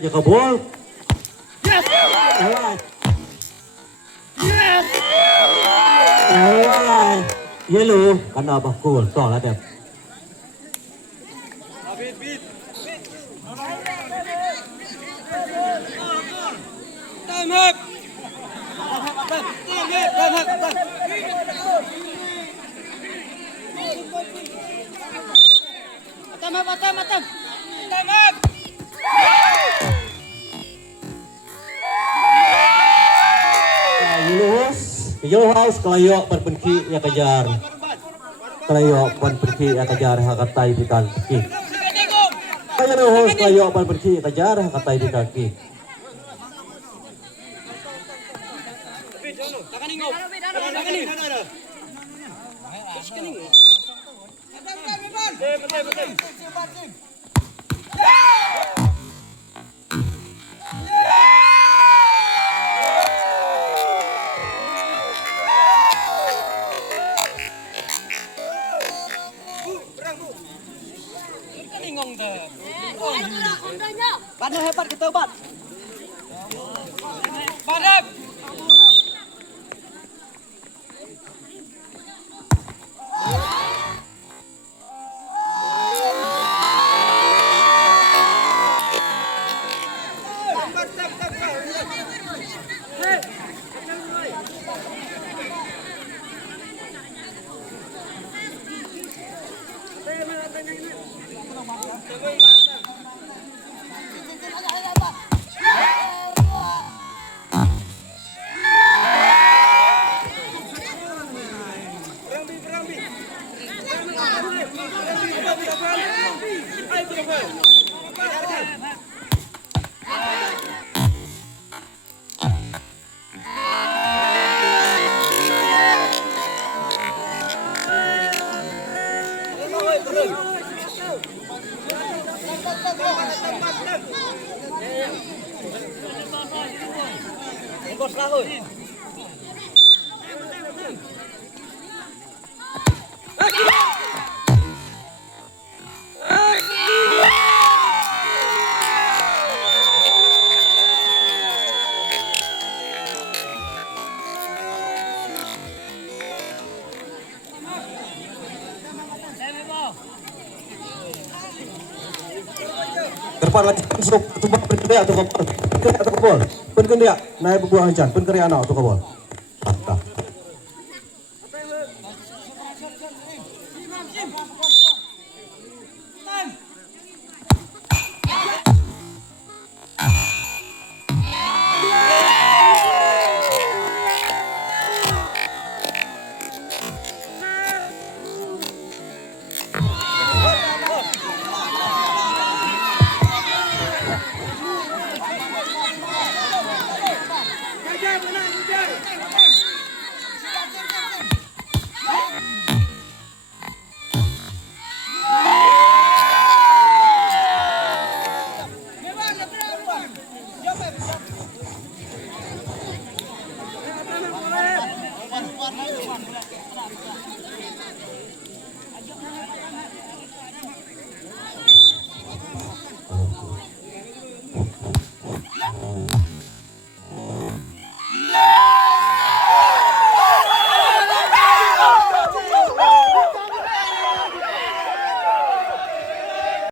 jaga bol. Yes! Alright. Yes! Alright. Yellow. Karena apa? Cool. Toh lah dia. Time up! Atam. Time up! Yellow house kelayo perpenki ya kejar. Kelayo perpenki ya kejar hakatai di kaki. Yellow house kelayo perpenki ya kejar hakatai di kaki. Ban hebat kita ban. Ban. Bos lahul. Depan lagi masuk coba berkeriak atau kebol. Berkeriak atau kebol. Berkeriak naik buah hujan. Berkeriak anak atau kebol.